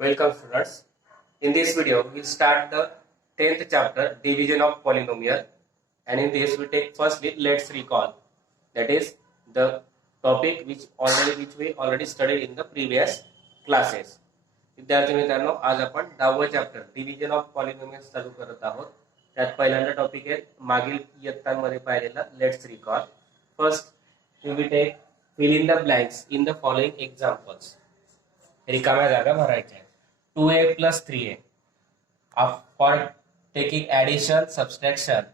Welcome students. In this video, we start the 10th chapter, division of polynomial, and in this we take firstly let's recall. That is the topic which we already studied in the previous classes. विद्यार्थी मित्रांनो, आज आपण 10वे chapter division of polynomials चालू करत आहोत. त्यात पहिल्यांदा topic आहे मागील इयत्तांमध्ये पाहिलेला let's recall. First we take fill in the blanks in the following examples. रिकाम्या जागा भरायच्या आहेत. 2a plus 3a. For taking addition, subtraction,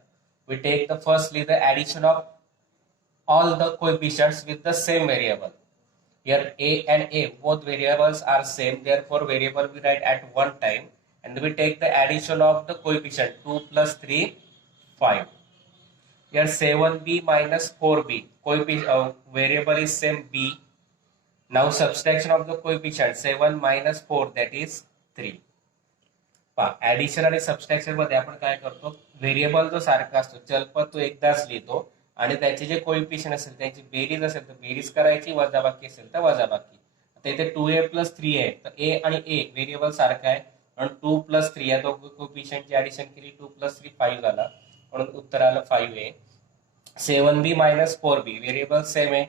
we take the firstly the addition of all the coefficients with the same variable. Here a and a both variables are same, therefore variable we write at one time, and we take the addition of the coefficient 2 plus 3 5. Here 7b minus 4b variable is same b. Now subtraction of the coefficient 7 minus 4 that is 3. Addition आणि subtraction मध्ये आपण काय करतो, variable जो सारखा असतो चलपद तो एकदाच लिहितो आणि त्याचे जे कोएफिशिएंट असेल त्याची बेरीज असेल तर बेरीज करायची, वजाबाकी असेल तर वजाबाकी. आता इथे 2a plus 3 आहे तर a आणि a व्हेरिएबल सारखा आहे आणि 2 plus 3 या दोघं कोएफिशिएंटची ऍडिशन केली 2 plus 3 5 झाला म्हणून उत्तर आलं 5a. 7b minus 4b variable same आहे.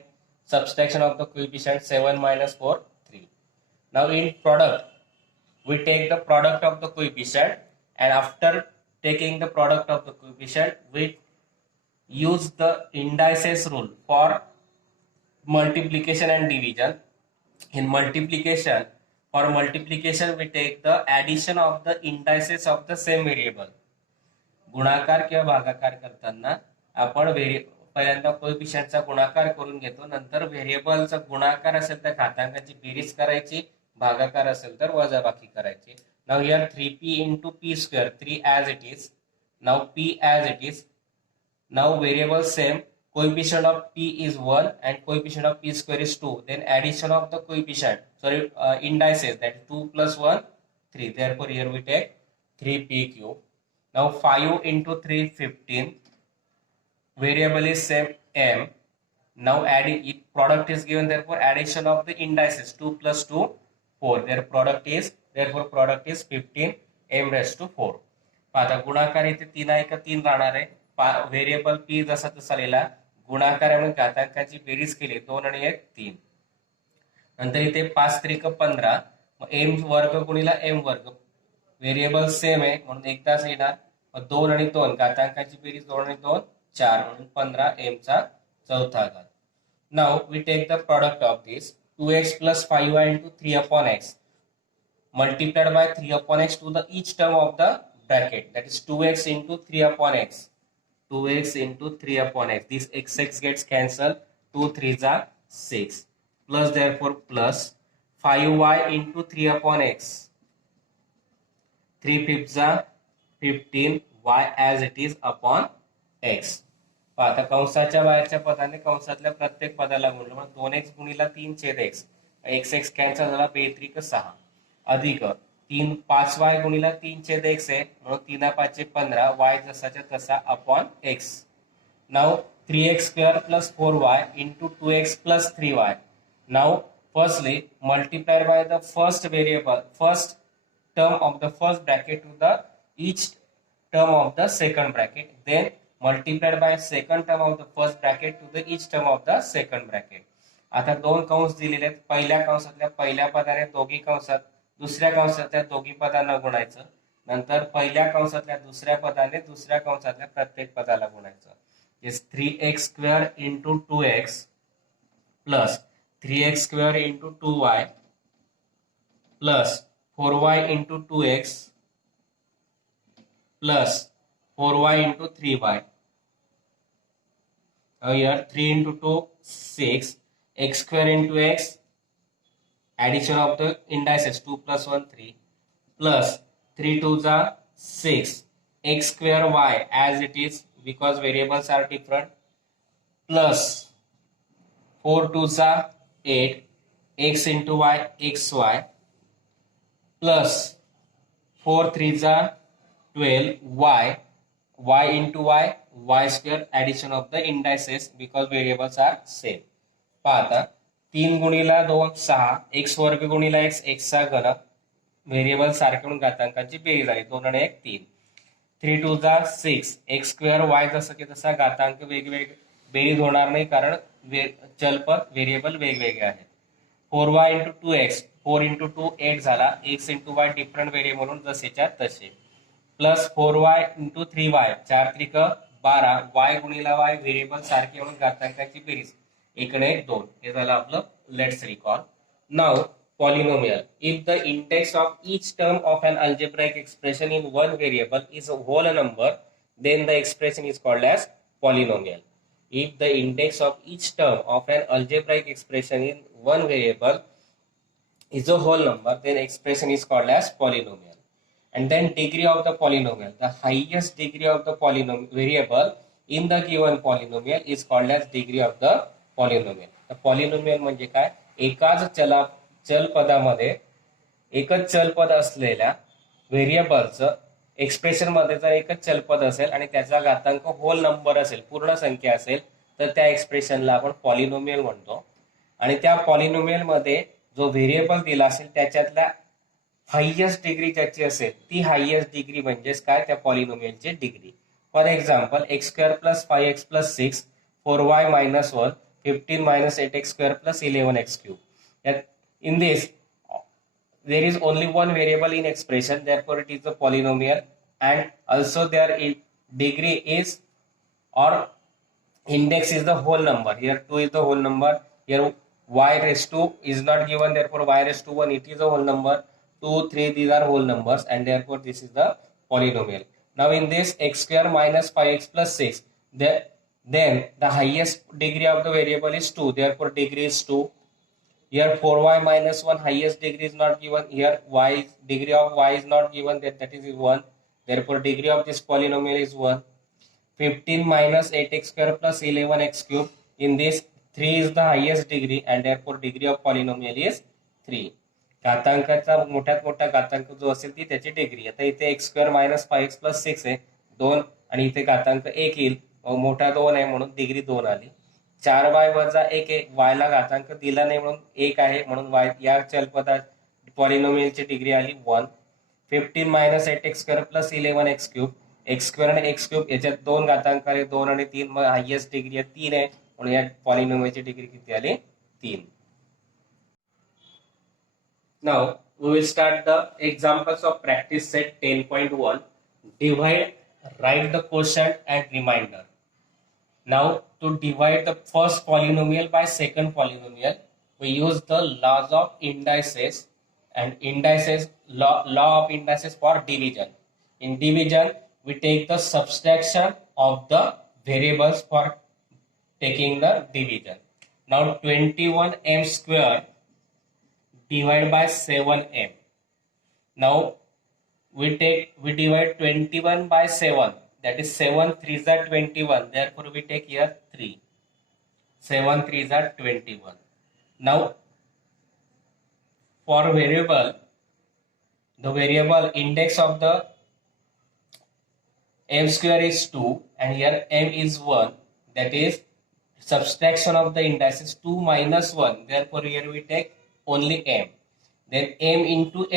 Subtraction of the coefficient 7 minus 4 3. Now in product we take the product of the coefficient, and after taking the product of the coefficient we use the indices rule for multiplication and division. In multiplication, for multiplication we take the addition of the indices of the same variable. गुणाकार किंवा भागाकार करताना आपण पहिल्यांदा कोएफिशिएंटचा गुणाकार करून घेतो, नंतर व्हेरिएबलचा गुणाकार असेल तर घातांकाची बेरीज करायची, भागाकार असेल तर वजाबाकी करायची. Now here 3p into p square 3 as it is. Now p as it is. Now variable same, coefficient of p is 1 and coefficient of p square is 2. Then addition of the coefficient indices, that is 2 plus 1 3. Therefore here we take 3p cube. Now 5 into 3 15. Variable is same m. Now adding it, product is given, therefore addition of the indices 2 plus 2 4. Therefore product is 15 m raised to 4. आता गुणाकार इथे 3 आहे का 3 राहणार आहे. Variable p जसा तसा लिहिला, गुणाकार आणि घातांकाची बेरीज केली 2 आणि 1 3. नंतर इथे 5 त्रिक 15, m वर्ग गुणिला m वर्ग, व्हेरिएबल सेम आहे म्हणून एकदाच लिहिणार. 2 आणि 2 घातांकाची बेरीज 2 आणि 2 4 म्हणून 15 m चा चौथा घात. Now we take the product of this 2x plus 5y into 3 upon x multiplied by 3 upon x to the each term of the bracket, that is 2x into 3 upon x. 2x into 3 upon x. This x gets cancelled. 2 3s are 6. Plus therefore plus 5y into 3 upon x. 3 fifths are 15. Y as it is upon x. आता कंसाच्या बाहेरच्या पदाने कंसातल्या प्रत्येक पदाला गुणलं म्हणजे 2x गुणिला 3 छेद x. x cancel झाला 2 त्रिक 6 अधिक 3 5y गुणिला 3 छेद x आहे म्हणून 3 5 15 y जसाच्या तसा upon x. Now 3x square plus 4y into 2x plus 3y. Now firstly multiplied by the first variable, first term of the first bracket to the each term of the second bracket, then multiplied by second term of the first bracket to the each term of the second bracket. आता दोन कंस दिलेले आहेत. पहिल्या कंसातल्या पहिल्या पदाने दोघी कंसात, दुसऱ्या कंसातल्या दोघी पदांना गुणायचं, नंतर पहिल्या कंसातल्या दुसऱ्या पदाने दुसऱ्या कंसातल्या प्रत्येक पदाला गुणायचं. Is 3x square into 2x plus 3x square into 2y plus 4y into 2x plus 4y into 3y. Now here 3 into 2 6, x square into x, addition of the indices 2 plus 1 3, plus 3 2s are 6, x square y as it is because variables are different, plus 4 2s are 8, x into y xy, plus 4 3s are 12 y into y square, addition of the indices because variables are same. पाहता 3 गुणिला 2 6, x वर्ग गुणिला x चा घन variable सारखे म्हणून घातांकांची berries आली. 2 आणि 1 3. 3 2 जा 6. x square y जसं की तसा घातांक वेगवेगळे बेरीज होणार नाही कारण चलपद व्हेरिएबल वेगवेगळे आहेत. 4y इंटू 2x 4 इंटू 2 8 झाला. x into y different variable म्हणून जसेच्या तसे. प्लस 4y इंटू 3y 4 त्रिक 12. y गुणिला y व्हेरिएबल सारखे म्हणून घातांकांची बेरीज. 1 आणि 1 2. हे झालं आपलं. Let's recall. Now polynomial. If the index of each term of an algebraic expression in one variable is a whole number, then the expression is called as polynomial. If the index of each term of an algebraic expression in one variable is a whole number, then expression is called as polynomial. And then degree of the polynomial. The highest degree of the polynomial variable in the given polynomial is called as degree of the polynomial. The polynomial म्हणजे काय? एकाच चलपदामध्ये एकच चलपद असलेल्या व्हेरिएबलचं expression मध्ये जर एकच चलपद असेल आणि त्याचा घातांक होल नंबर असेल, पूर्ण संख्या असेल, तर त्या एक्सप्रेशनला आपण पॉलिनोमियल म्हणतो. आणि त्या पॉलिनोमियल मध्ये जो व्हेरिएबल दिला असेल त्याच्यातल्या हायेस्ट डिग्री ज्याची असेल ती हायेस्ट डिग्री म्हणजेच काय? त्या पॉलिनोमियलची degree. For example X square plus 5x plus 6 4y minus 1 15 minus 8x square plus 11x cube. In this, there is only one variable in expression, therefore it is a polynomial, and also their degree is or index is the whole number. Here 2 is the whole number. Here y raised to is not given, therefore y raised to 1 it is a whole number. 2, 3 these are whole numbers, and therefore this is the polynomial. Now in this x square minus 5x plus 6, then the highest degree of the variable is 2, therefore degree is 2. Here 4y minus 1 highest degree is not given. Here y degree of y is not given, that is 1. Therefore degree of this polynomial is 1. 15 minus 8x square plus 11x cube. In this 3 is the highest degree and therefore degree of polynomial is 3. घातांकाचा मोठ्यात मोठा घातांक जो असेल ती त्याची degree. आता इथे x square minus 5x plus 6 आहे 2 आणि इथे घातांक 1 येईल. मोठा 2 आहे म्हणून डिग्री 2 आली. 4y वजा 1 आहे. y ला घातांक दिला नाही म्हणून 1 आहे म्हणून y या चलपदात पॉलिनोमियलची डिग्री आली 1. 15 minus 8x square plus 11x cube. x square आणि x क्यूब याच्यात 2 घातांक आले 2 आणि 3, मग हायेस्ट डिग्री 3 आहे म्हणून या पॉलिनोमियलची डिग्री किती आली? 3. Now we will start the examples of practice set 10.1. Divide, write the quotient and remainder. Now to divide the first polynomial by second polynomial, we use the laws of indices and law of indices for division. In division, we take the subtraction of the variables for taking the division. Now 21m square divided by 7m. Now we divide 21 by 7. That is 7 3s are 21. Therefore we take here 3. 7 3s are 21. Now for variable, the variable index of the m square is 2 and here m is 1. That is subtraction of the indices 2 minus 1. Therefore here we take only m. Then m into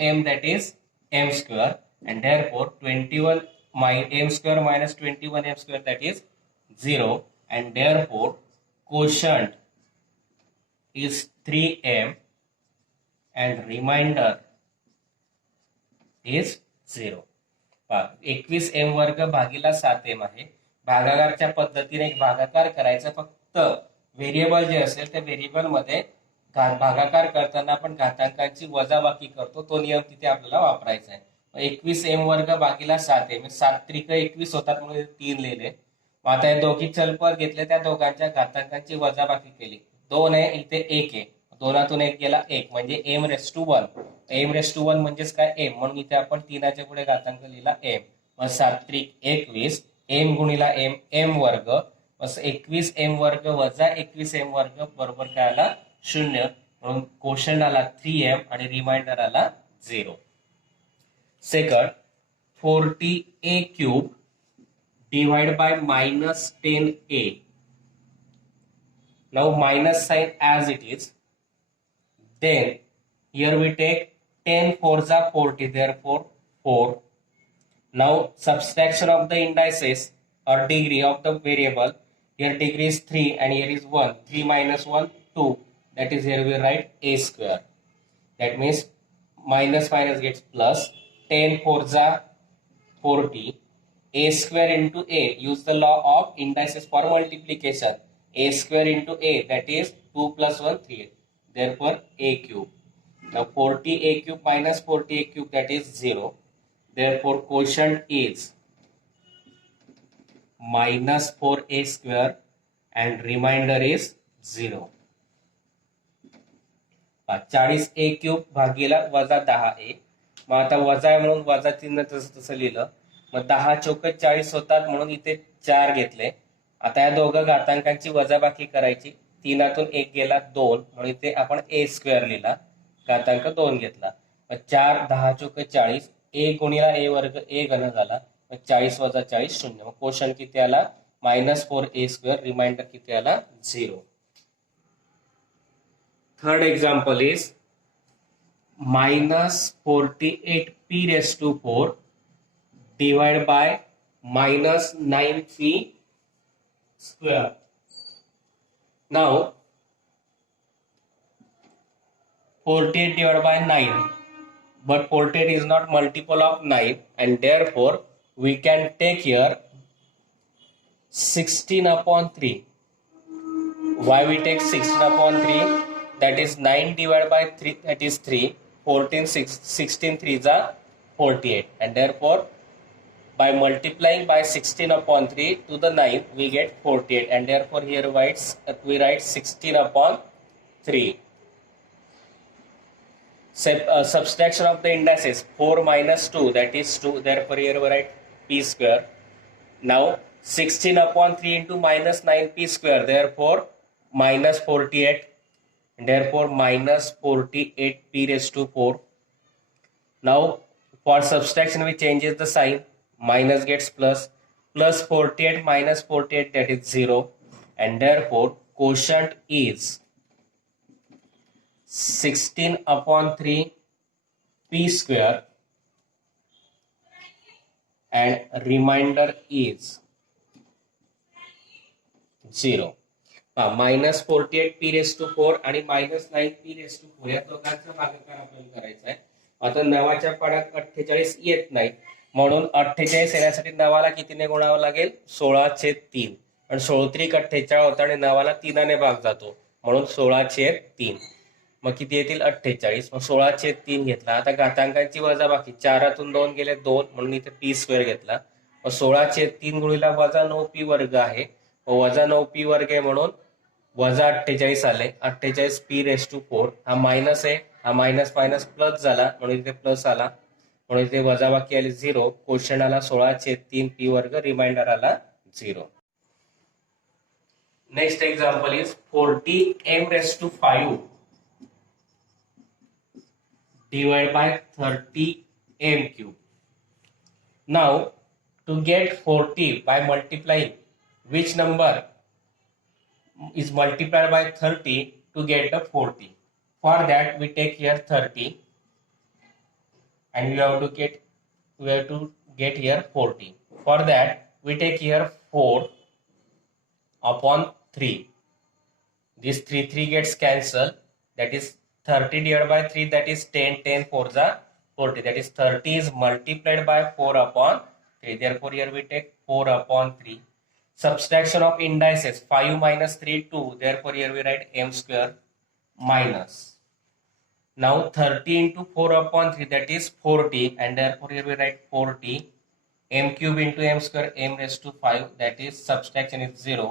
m that is m square. And therefore 21 m square minus 21 m square that is 0, and therefore quotient is 3m and remainder is 0. 21m वर्ग भागिला 7m आहे. भागाकारच्या पद्धतीने एक भागाकार करायचा. फक्त variable जे असेल त्या variable मध्ये भागाकार करताना आपण घातांकांची वजाबाकी करतो, तो नियम तिथे आपल्याला वापरायचा आहे. 21m वर्ग भागिला 7m, 7 त्रिक 21 होतात म्हणून 3 लिहिले. आता हे दोघी चलपद घेतले, त्या दोघांच्या घातांकांची वजाबाकी केली. 2 आहे इथे 1 आहे, 2तून 1 गेला 1 म्हणजे m raise to 1. m raise to 1 म्हणजेच काय? m. म्हणून इथे आपण 3च्या पुढे घातांक लिहिला m. मग 7 त्रिक 21 m गुणिला m m वर्ग, मग 21m वर्ग वजा 21m वर्ग बरोबर काय आला? 0. म्हणून क्वोशंट आला 3m आणि रिमाइंडर आला 0. Second, 40a cube divided by minus 10a. Now minus sign as it is. Then here we take 10 4 जा 40, therefore 4. Now subtraction of the indices or degree of the variable, here degree is 3 and here is 1. 3 minus 1 2, that is here we write a square. That means minus minus gets plus. 10 4 जा 40, a square into a, use the law of indices for multiplication. A square into a, that is 2 plus 1 3, therefore a cube. Now 40 a cube minus 40 a cube, that is 0, therefore quotient is minus 4a square and remainder is 0. 40 a cube भागीला वजा 10a. मग आता वजा आहे म्हणून वजा चिन्ह तसं लिहिलं. मग 10 चौक 40 होतात म्हणून इथे 4 घेतले. आता या दोघं घातांकांची वजाबाकी करायची. 3तून 1 गेला 2 म्हणून इथे आपण a स्क्वेअर लिहिला, घातांक 2 घेतला. मग 4 10 चौक 40, a गुणिला a वर्ग a घन झाला. मग 40 वजा 40 शून्य. मग क्वोशंट किती आला? -4a स्क्वेअर, रिमाइंडर किती आला? 0. Third example is minus 48p raised to 4 divided by minus 9p square. Now 48 divided by 9, but 48 is not multiple of 9 and therefore we can take here 16 upon 3. Why we take 16 upon 3? That is 9 divided by 3, that is 3. 14 16 3s are 48 and therefore by multiplying by 16 upon 3 to the 9 we get 48 and therefore here we write 16 upon 3. Subtraction of the indices, 4 minus 2, that is 2, therefore here we write p square. Now 16 upon 3 into minus 9p square, therefore minus 48. Therefore minus 48p raised to 4. Now for subtraction we changes the sign, minus gets plus, plus 48 minus 48, that is 0 and therefore quotient is 16 upon 3 p square and remainder is 0. Minus 48p raise to 4 आणि minus 9p race to 4 या दोघांचा भागाकार आपल्याला करायचा आहे. आता 9च्या पाड्यात 48 येत नाही म्हणून 48 येण्यासाठी 9ला कितीने गुणावं लागेल? 16/3. पण 16 48 होता आणि 9ला 3ने भाग जातो म्हणून 16/3. मग किती येतील? 48. मग 16/3 घेतला. आता घातांकांची वजाबाकी, 4तून 2 गेले 2 म्हणून इथे p स्क्वेअर घेतला. मग 16/3 गुणिला वजा 9p वर्ग आहे, वजा 9p वर्ग आहे म्हणून वजा 48 आले. 48p raise to 4. हा मायनस आहे, हा मायनस मायनस प्लस झाला म्हणून इथे प्लस आला म्हणून इथे वजाबाकी आली 0. क्वोशंट आला 16/3p वर्ग, रिमाइंडर आला 0. Next example is 40m raise to 5 divided by 30m cube. Now to get 40 by multiplying, which number is multiplied by 30 to get the 40? For that we take here 30 and we have to get here 40. For that we take here 4 upon 3. This 3 gets cancelled, that is 30 divided by 3, that is 10. 10 4s are 40, that is 30 is multiplied by 4 upon 3. Therefore here we take 4 upon 3. Subtraction of indices, 5 minus 3 2, therefore here we write m square minus. Now 30 into 4 upon 3, that is 40 and therefore here we write 40. M cube into m square, m raised to 5, that is subtraction is 0.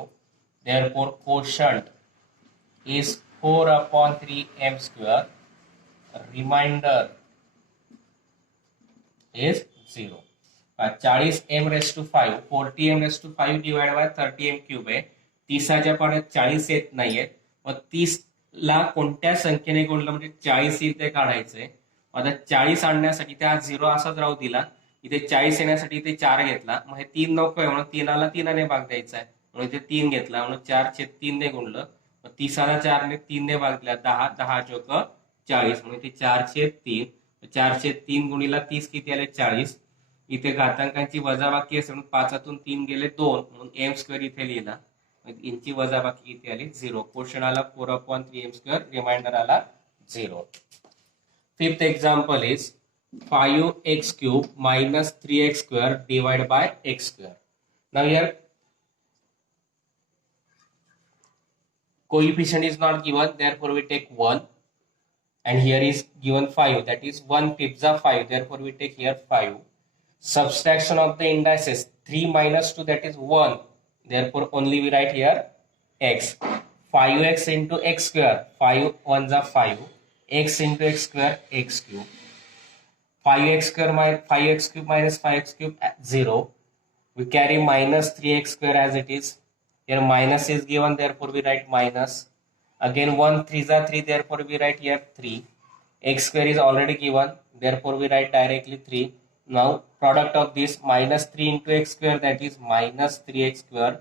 Therefore quotient is 4 upon 3 m square, remainder is 0. 40m raised to 5, 40m raised to 5 divided by 30m cube आहे. 30च्या पाड्यात 40 येत नाहीये. मग 30 ला कोणत्या संख्येने गुणलं म्हणजे 40 इथे काढायचंय. आता 40 आणण्यासाठी त्या 0 असाच राहू दिला. इथे 40 येण्यासाठी इथे 4 घेतला. मग हे 3 नको आहे म्हणून 3ला 3ने भाग द्यायचा आहे म्हणून इथे 3 घेतला म्हणून 4/3 ने गुणलं. मग 30ला 4ने 3ने भाग दिला. 10 10 चौक 40 म्हणून इथे 4/3 403 गुणिला 30 किती आले 40. इथे घातांकांची वजाबाकी असेल म्हणून 5तून 3 गेले 2 म्हणून एम स्क्वेअर इथे लिहिला. यांची वजाबाकी किती आली 0. क्वेश्चन आला 4/3 m², रिमाइंडर आला 0. Fifth example is 5x³ minus 3x² divided by x². Now here coefficient is not given, therefore we take 1, and here is given 5, that is 1/5 is 5, therefore we take here 5. Subtraction of the indices 3 minus 2, that is 1, therefore only we write here x. 5x into x², 5 1s are 5, x into x², x³. 5x³ minus 5x³ 0. We carry minus 3x² as it is. Here minus is given, therefore we write minus. Again 1 3s are 3, therefore we write here 3. x² is already given, therefore we write directly 3. Now product of this minus 3 into x², that is minus 3x².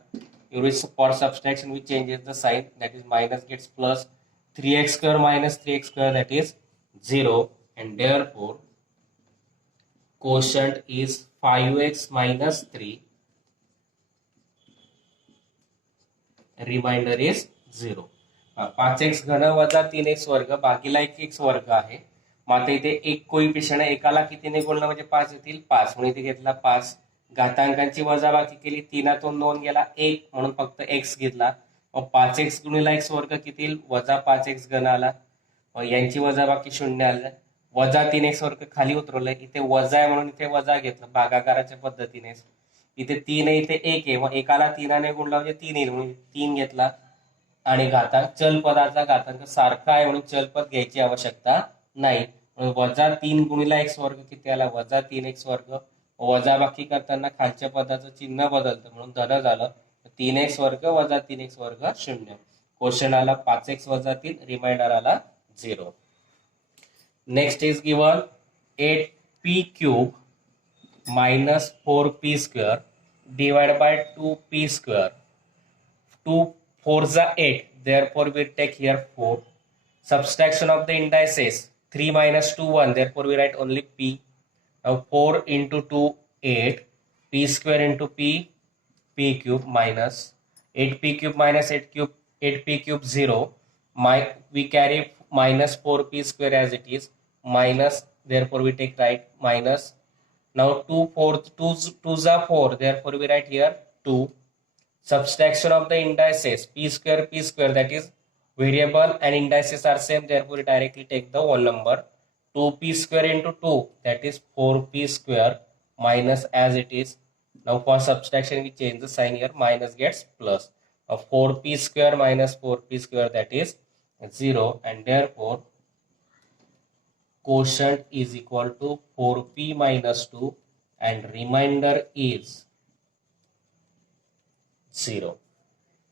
For subtraction we changes the sign, that is minus gets plus. 3x² minus 3x², that is 0, and therefore quotient is 5x minus 3, remainder is 0. 5x घन वजा 3x वर्ग भागीला 1x वर्ग आहे. मग आता इथे एक coefficient आहे, एकाला कितीने गुणलं म्हणजे 5 येतील 5, म्हणून इथे घेतला 5. घातांकांची वजाबाकी केली, 3तून 2 गेला 1 म्हणून फक्त x घेतला. मग 5x गुणिला x वर्ग किती वजा 5x घन आला. यांची वजाबाकी 0 आलं. वजा 3x वर्ग खाली उतरवलंय, इथे वजा आहे म्हणून इथे वजा घेतलं भागाकाराच्या पद्धतीने. इथे 3 आहे, इथे 1 आहे, मग एकाला 3ने गुणला म्हणजे 3 येईल म्हणून 3 घेतला. आणि घातांक चल पदाचा घातांक सारखा आहे म्हणून चलपद घ्यायची आवश्यकता नाही. वजा 3 गुणिला x वर्ग किती आला वजा 3x वर्ग. वजाबाकी करताना खालच्या पदाचं चिन्ह बदलतं म्हणून धन झालं. 3x वर्ग वजा 3x वर्ग 0. क्वेश्चन आला 5x वजा 3, रिमाइंडर आला 0. Next is given 8p³ minus 4p² divided by 2p². 2 4s are 8, therefore we take here 4. Subtraction of the indices 3 minus 2 1, therefore we write only p. Now 4 into 2 8, p² into p³ minus 8p³ minus 8p³ 0. We carry minus 4p² as it is, minus, therefore we take right minus. Now 2's are 4, therefore we write here 2. Subtraction of the indices p², that is variable and indices are same, therefore we directly take the whole number. 2p² into 2, that is 4p² minus as it is. Now for subtraction we change the sign here, minus gets plus. Now 4p² minus 4p², that is 0, and therefore quotient is equal to 4p minus 2 and remainder is 0.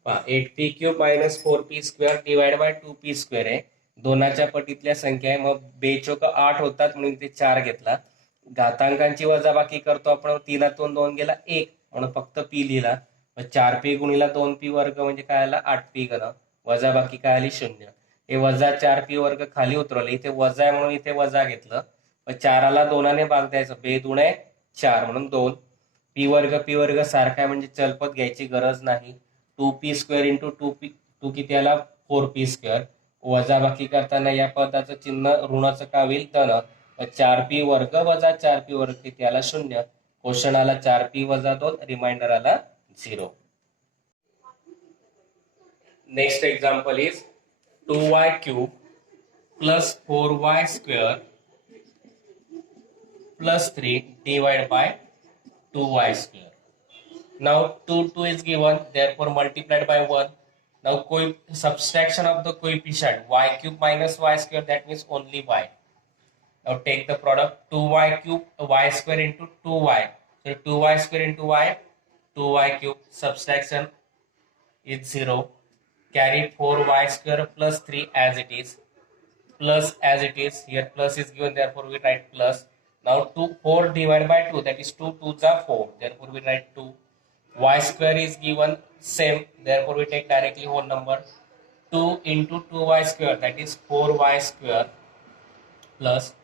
8p³ minus 4p² divided by 2p² आहे. दोनाच्या पटीतल्या संख्या आहे, मग 2 चौक 8 होतात म्हणून इथे 4 घेतला. घातांकांची वजाबाकी करतो आपण, 3तून 2 गेला 1 म्हणून फक्त p लिहिला. 4p गुणिला 2p वर्ग म्हणजे काय आला 8p घन. वजाबाकी काय आली 0. हे वजा 4p वर्ग खाली उतरवले, इथे वजा आहे म्हणून इथे वजा घेतलं. 4ला 2ने भाग द्यायचं, 2 दुणे 4 म्हणून 2. p वर्ग सारखा आहे म्हणजे चलपद घ्यायची गरज नाही. 2p² इंटू 2 किती आला 4p². वजाबाकी करताना या पदाचं चिन्ह ऋणाचं का होईल धन. 4p वर्ग वजा 4p वर्ग किती आला 0. क्वेश्चन आला 4p वजा 2, रिमाइंडर आला 0. Next example is 2y³ plus 4y² plus 3 divided by 2y². Now 2 is given, therefore multiplied by 1. Now subtraction of the coefficient y³ minus y², that means only y. Now take the product 2y³ y² into 2y. So 2y² into y, 2y³. Subtraction is 0. Carry 4y² plus 3 as it is. Plus as it is. Here plus is given, therefore we write plus. Now 4 divided by 2, that is 2 2s are 4, therefore we write 2. Y² is given same, therefore we take directly whole number. 2 into 2y², that is 4y² plus.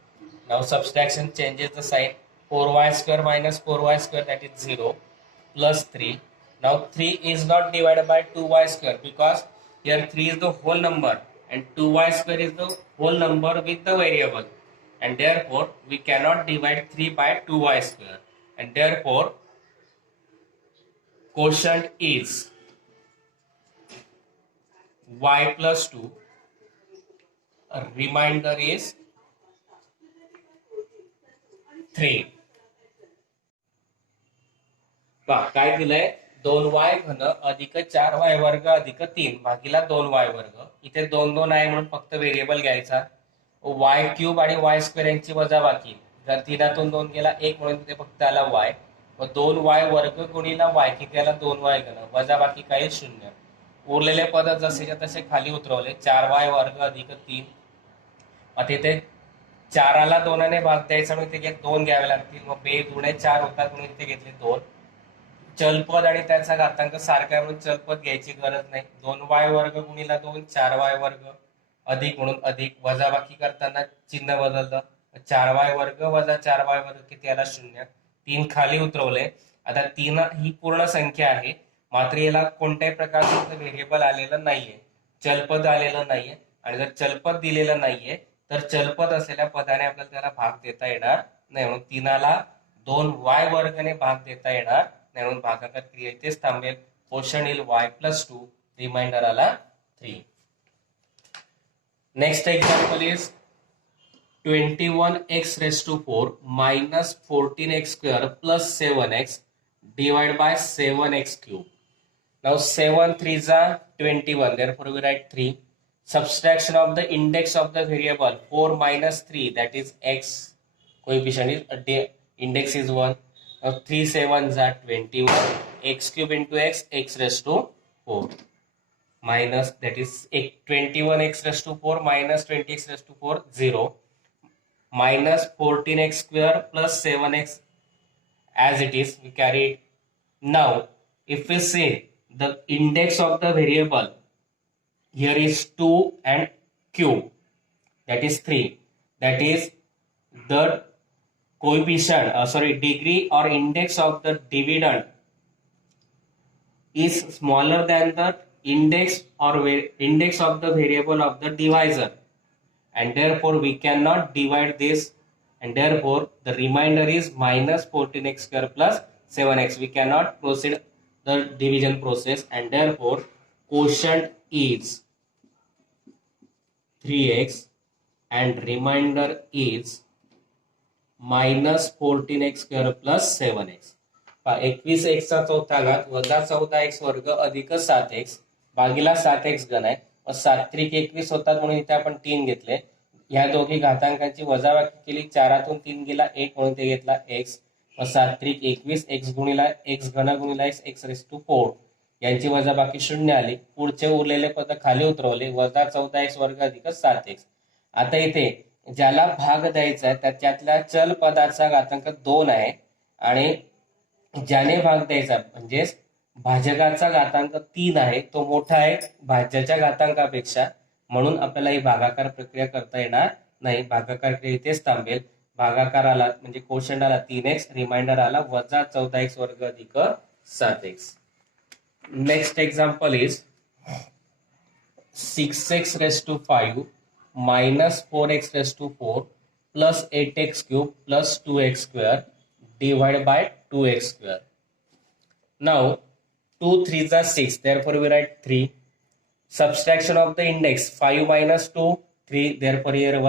Now subtraction changes the sign. 4y square minus 4y square, that is 0, plus 3. Now 3 is not divided by 2y square because here 3 is the whole number and 2y square is the whole number with the variable, and therefore we cannot divide 3 by 2y square, and therefore quotient is y plus 2, remainder is 3. काय दिलंय 2y घन अधिक 4y वर्ग अधिक 3 भागीला 2y वर्ग. इथे 2 2 आहे म्हणून फक्त व्हेरिएबल घ्यायचा. y क्यूब आणि y स्क्वेअर यांची वजाबाकी, जर 3तून 2 गेला 1 म्हणून तिथे फक्त आला y. व 2y वर्ग गुणिला y किती आला 2y घन, वजाबाकी काही 0. उरलेले पद जसेच्या तसे खाली उतरवले. 4y वर्ग अधिक 3. मग तिथे 4ला 2ने भाग द्यायचा म्हणून इथे 2 घ्यावे लागतील. मग 2 दुणे 4 होतात म्हणून इथे घेतले 2. चलपद आणि त्याचा घातांक सारखा म्हणून चलपद घ्यायची गरज नाही. 2y वर्ग गुणिला 2 4y वर्ग अधिक म्हणून अधिक, वजाबाकी करताना चिन्ह बदललं. 4y वर्ग वजा 4y वर्ग किती आला 0. 3 खाली उतरवले. आता 3 ही पूर्ण संख्या आहे, मात्र याला कोणत्याही प्रकारचं व्हेरिएबल आलेलं नाहीये, चलपद आलेलं नाहीये. आणि जर चलपद दिलेलं नाहीये तर चलपद असलेल्या पदाने आपल्याला त्याला भाग देता येणार नाही, म्हणून 3ला 2y वर्गने भाग देता येणार नाही, म्हणून भागाकार क्रिया इथेच थांबेल. क्वोशंट येईल y plus 2, रिमाइंडर आला 3. Next example is 21x raised to 4 minus 14x square plus 7x divided by 7x cube. Now 7 3s are 21, therefore we write 3. Subtraction of the index of the variable 4 minus 3, that is x, coefficient is index is 1. Now 3 7s are 21, x cube into x, x raised to 4, minus, that is 21x raised to 4 minus 20x raised to 4, 0, minus 14x square plus 7x as it is, we carry it. Now if we say the index of the variable here is 2 and cube, that is 3, that is the coefficient, degree or index of the dividend is smaller than the index or index of the variable of the divisor, and therefore we cannot divide this, and therefore the remainder is minus 14x square plus 7x. We cannot proceed the division process, and therefore quotient is 3x and remainder is minus 14x square plus 7x. 21x चा चौथा घात वजा 14x वर्ग अधिक 7x भागीला 7x घन आहे. 7 त्रिक 21 होतात म्हणून इथे आपण 3 घेतले. या दोघी घातांकांची वजाबाकी केली. 4तून 3 गेला 1 म्हणून ते घेतला x. 7 त्रिक 21, x गुणिला x घन गुणिला x, x रेस टू 4 यांची वजाबाकी 0 आली. पुढचे उरलेले पद खाली उतरवले. वजा 14x वर्ग अधिक 7x. आता इथे ज्याला भाग द्यायचा आहे त्याच्यातल्या चल पदाचा घातांक 2 आहे आणि ज्याने भाग द्यायचा म्हणजे भाजकाचा घातांक 3 आहे, तो मोठा आहे भाज्याच्या घातांकापेक्षा, म्हणून आपल्याला ही भागाकार प्रक्रिया करता येणार नाही. भागाकार क्रिया इथेच थांबेल. भागाकार आला म्हणजे क्वोशंट आला 3x, रिमाइंडर आला वजा 14x वर्ग अधिक 7x. Next example is 6x raised to 5 minus 4x raised to 4 plus 8x cube plus 2x square divided by 2x square. Now 2 3s are 6, therefore we write 3. Subtraction of the index 5 minus 2 3, therefore here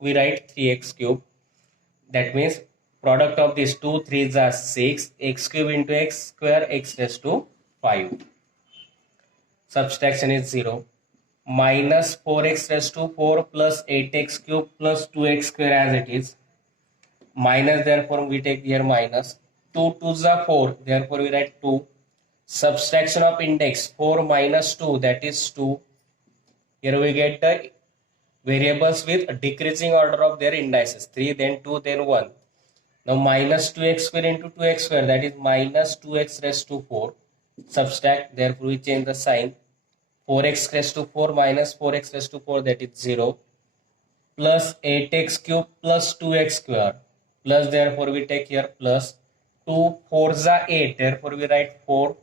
we write 3x cube. That means product of these 2 3s are 6, x cube into x square, x raised to 5. Subtraction is 0. Minus 4x raised to 4 plus 8x cube plus 2x square as it is. Minus, therefore we take here minus. 2 2s are 4, therefore we write 2. Subtraction of index 4 minus 2, that is 2. Here we get the variables with decreasing order of their indices, 3 then 2 then 1. Now minus 2x square into 2x square, that is minus 2x raised to 4. Subtract, therefore we change the sign. 4x raised to 4 minus 4x raised to 4, that is 0. plus 8x cube plus 2x square plus, therefore we take here plus 2 4s are 8, therefore we write 4.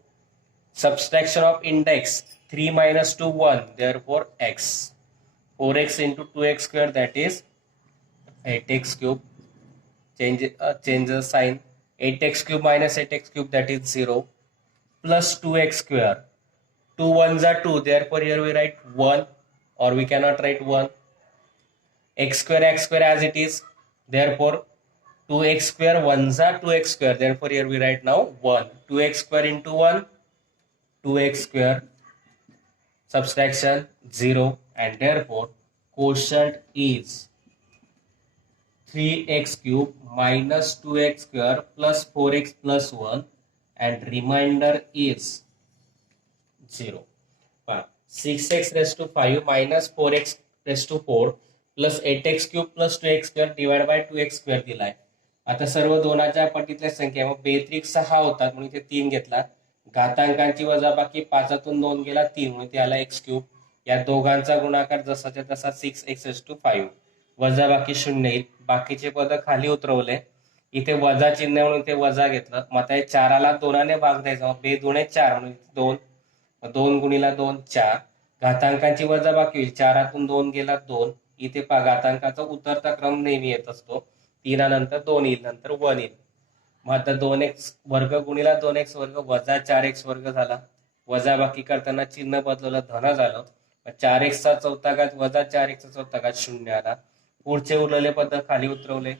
Subtraction of index 3 minus 2 1, therefore x. 4x into 2x square, that is 8x cube. Change the sign. 8x cube minus 8x cube, that is 0, plus 2x square. 2 ones are 2, therefore here we write 1, or we cannot write 1. X square as it is, therefore 2x square 1s are 2x square, therefore here we write now 1. 2x square into 1, 2x square, subtraction 0, and therefore quotient is 3x cube minus 2x square plus 4x plus 1, and remainder is 0. 6x raised to 5 minus 4x raised to 4 plus 8x cube plus 2x square divided by 2x square दिलाय. आता सर्व दोनाच्या पटीतल्या संख्या मग बेत्रिक 6 होतात म्हणून इथे 3 घेतला. घातांकांची वजाबाकी 5तून 2 गेला 3 म्हणून इथे आला x क्यूब. या दोघांचा गुणाकार जसाच्या तसा 6x raised to 5. वजाबाकी 0 येईल. बाकीचे पद खाली उतरवले. इथे वजा चिन्ह म्हणून इथे वजा घेतलं. मग आता 4ला 2ने भाग द्यायचा. बे 2 4 म्हणून 2. 2 गुणिला 2 4. घातांकांची वजाबाकी होईल. 4तून 2 गेला 2. इथे घातांकाचा उतरता क्रम नेहमी येत असतो. 3 नंतर 2 येईल, नंतर 1 येईल. मग आता 2x वर्ग गुणिला 2x वर्ग वजा 4x वर्ग झाला. वजाबाकी करताना चिन्ह बदलवलं, धन झालं. 4x चा चौथा घात वजा 4x चा चौथा घात 0 आला. पुढचे उरलेले पद खाली उतरवले.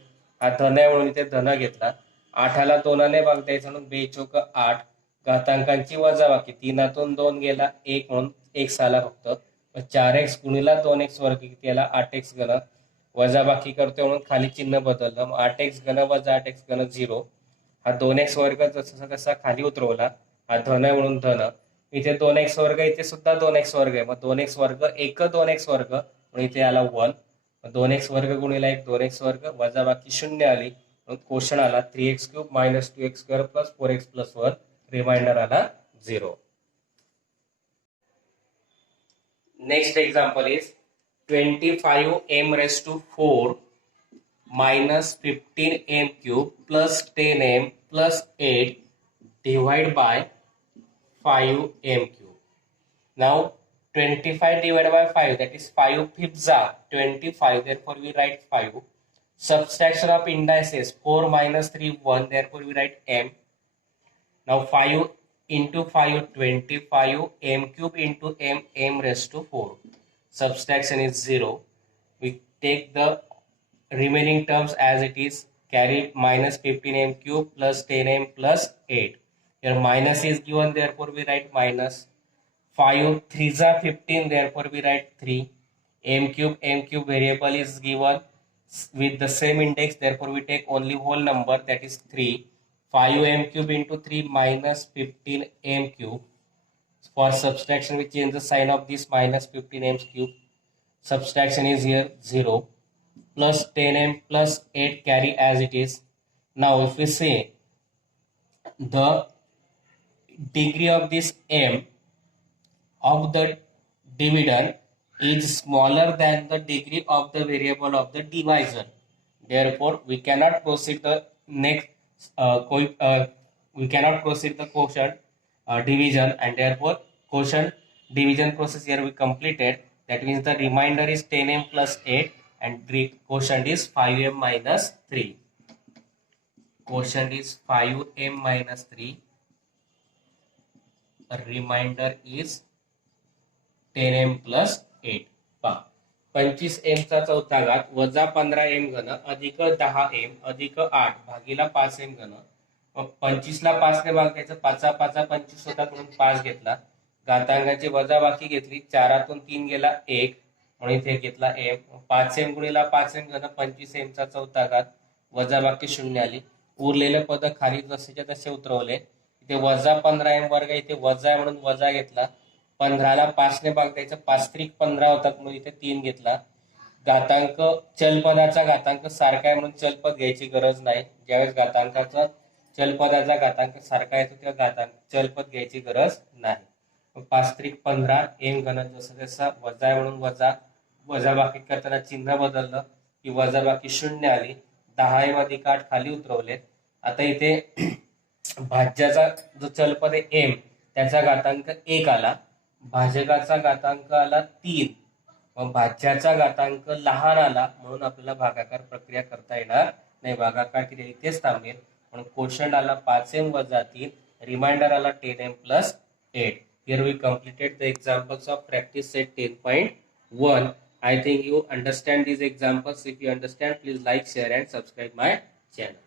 हा धन आहे म्हणून इथे धन घेतला. 8ला 2ने भाग द्यायचा म्हणून 2 चौक 8. घातांकांची वजाबाकी 3तून 2 गेला 1 म्हणून x आला फक्त. 4x गुणिला 2x वर्ग किती आला 8x घन. वजाबाकी करतोय म्हणून खाली चिन्ह बदललं. 8x घन वजा 8x घन 0. हा 2x वर्ग जसा तसा खाली उतरवला. हा धन आहे म्हणून धन. इथे 2x वर्ग, इथे सुद्धा 2x वर्ग आहे. मग 2x वर्ग एक 2x वर्ग म्हणून इथे आला 1. 2x वर्ग गुणिला 1 2x वर्ग वजाबाकी 0 आली म्हणून क्वोशंट आला 3x cube minus 2x square plus 4x plus 1. Remainder आला 0. Next example is 25m raised to 4 minus 15m cube plus 10m plus 8 divided by 5m cube. Now 25 divided by 5, that is 5 fifths are 25, therefore we write 5. Subtraction of indices 4 minus 3 1, therefore we write m. Now 5 into 5 25 m cube into m raised to 4. Subtraction is 0. We take the remaining terms as it is. Carry minus 15m cube plus 10m plus 8. Here minus is given, therefore we write minus. 5 3s are 15, therefore we write 3. M cube variable is given with the same index, therefore we take only whole number, that is 3. 5m cube into 3 minus 15m cube. For subtraction we change the sign of this minus 15m cube. Subtraction is here 0. Plus 10m plus 8 carry as it is. Now if we say the degree of this m of the dividend is smaller than the degree of the variable of the divisor, therefore we cannot proceed the next we cannot proceed the quotient division, and therefore quotient division process here we completed. That means the remainder is 10m plus 8 and quotient is 5m minus 3. Quotient is 5m minus 3. Remainder is 10m plus 8. 25m चा चौथा घात वजा 15m घन अधिक 10m अधिक 8 भागीला 5m घन. मग 25ला 5 ने भाग द्यायचा. 5 5 25 होता म्हणून 5 घेतला. घातांकाची वजाबाकी घेतली. 4तून 3 गेला 1 म्हणून इथे घेतला m. 5m गुणिला 5m घन 25m चा चौथा घात वजाबाकी 0 आली. उरलेले पद खाली जसेच्या तसे उतरवले. इथे वजा 15m वर्ग, इथे वजा आहे म्हणून वजा घेतला. 15ला 5 ने भाग द्यायचा. 5 त्रिक 15 होतात म्हणून इथे 3 घेतला. घातांक चलपदाचा घातांक सारखा आहे म्हणून चलपद घ्यायची गरज नाही. ज्यावेळेस घातांकाचा चलपदाचा घातांक सारखा येतो तेव्हा घातांक चलपद घ्यायची गरज नाही. 5 त्रिक 15 m घन जसं जसा वजा आहे म्हणून वजा वजाबाकी करताना चिन्ह बदललं की वजाबाकी 0 आली, 10 मध्ये काठ खाली उतरवले. आता इथे भाज्याचा जो चलपद आहे एम त्याचा घातांक 1 आला, भाजकाचा घातांक आला 3, मग भाज्याचा घातांक लहान आला म्हणून आपल्याला भागाकार प्रक्रिया करता येणार नाही. भागाकार क्रिया इथेच थांबेल. म्हणून कोशंट आला 5m वजा 3, रिमाइंडर आला 10m plus 8. Here we completed the examples of practice set 10.1. I think you understand these examples. If you understand, please like, share and subscribe my channel.